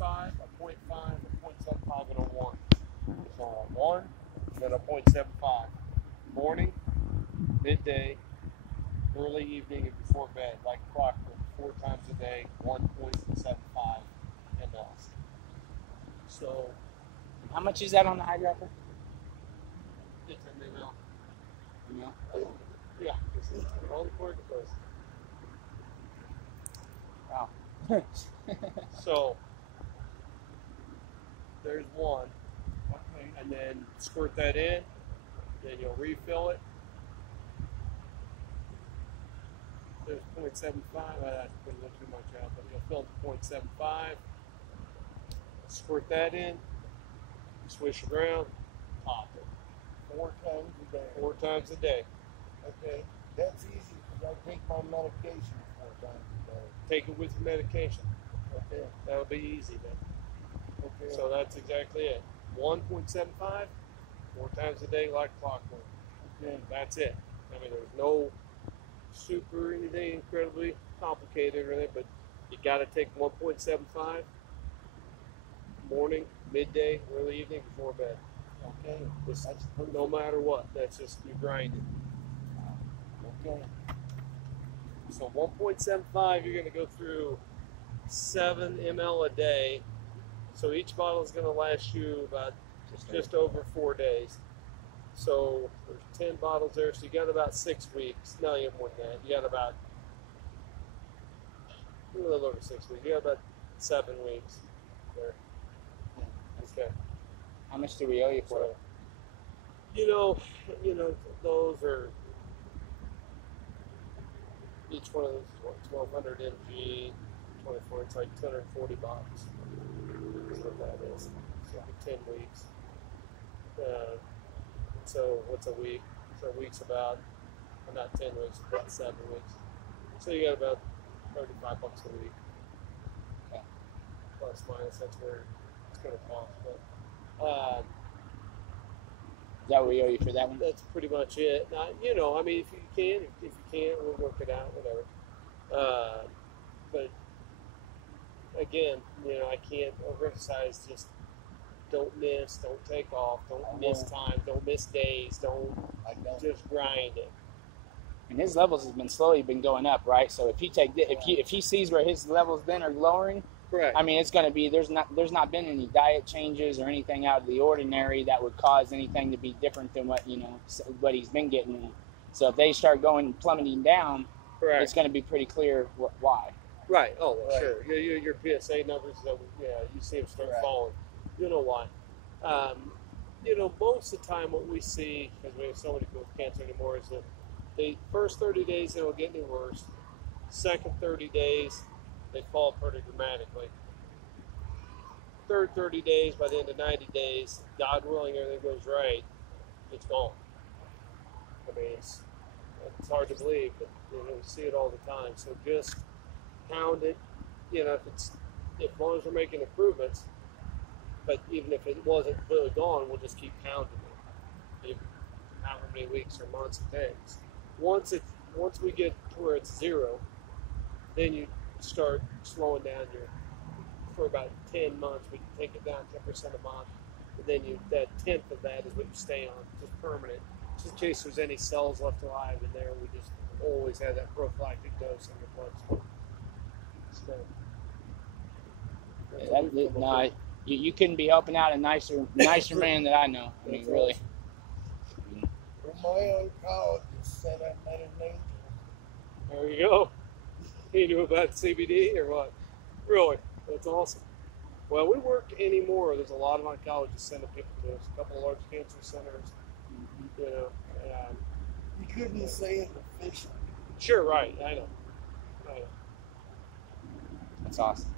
0.25, a 0.5, a 0.75, and a 1. So a 1, and then a 0.75. Morning, midday, early evening, and before bed, like clockwork, 4 times a day, 1.75 mL. So, how much is that on the eyedropper? it's an ml. No. Yeah, this is all the correct place. Wow. So, there's 1. Okay. And then squirt that in, then you'll refill it. There's 0.75. I put a little too much out, but you'll fill it to 0.75. Squirt that in, swish it around, pop it. 4 times a day. 4 times a day. Okay, that's easy because I take my medication 4 times a day. Take it with your medication. Okay. That'll be easy then. Okay. So that's exactly it. 1.75, 4 times a day like clockwork. Okay. That's it. I mean, there's no super anything incredibly complicated or anything, but you got to take 1.75 morning, midday, early evening, before bed. Okay. Just That's perfect. no matter what. That's just you grind it. Okay. So 1.75, you're going to go through 7 ml a day. So each bottle is going to last you about just over 4 days. So there's 10 bottles there. So you got about 6 weeks. No, you have more than that. You got about a little over 6 weeks. You got about 7 weeks there. Okay. How much do we owe you for So, it? you know, those are each one of those is what, 1200 mg, 24. It's like 240 bucks. That's what that is. So 10 weeks. So what's a week? So a week's about, well, not 10 weeks, about 7 weeks. So you got about 35 bucks a week. Okay. Plus minus, that's where it's going to cost. But Is that what we owe you for that one? that's pretty much it. Now, you know, I mean, if you can't, we'll work it out, whatever. But again, you know, I can't overemphasize just don't miss, don't take off, don't miss time, don't miss days, don't just grind it. And his levels has been slowly going up, right? So if he if he sees where his levels then are lowering, correct. I mean, it's going to be there's not been any diet changes or anything out of the ordinary that would cause anything to be different than what what he's been getting. So if they start going plummeting down, correct. It's going to be pretty clear why. Right. Oh, well, Right. sure. Your PSA numbers, you see them start Right. falling. You know why? You know, most of the time what we see, because we have so many people with cancer anymore, is that the first 30 days they don't get any worse. Second 30 days, they fall pretty dramatically. Third 30 days, by the end of 90 days, God willing, everything goes right, it's gone. I mean, it's hard to believe, but you know, we see it all the time. So just pound it. You know, if as long as we're making improvements, but even if it wasn't completely gone, we'll just keep pounding it. Even however many weeks or months it takes. Once we get to where it's 0, then you start slowing down for about 10 months. We can take it down 10% a month, and then that 10th of that is what you stay on, just permanent. Just in case there's any cells left alive in there, we just always have that prophylactic dose in your bloodstream. So, that's what we've come up with. You couldn't be helping out a nicer man that I know. I mean, That's really. Well, my oncologist said I met an angel. There you go. You knew about CBD or what? Really? That's awesome. Well, we work anymore. There's a lot of oncologists sending people to us. A couple of large cancer centers. You know. You couldn't say it efficiently. Sure, right. I know. That's awesome.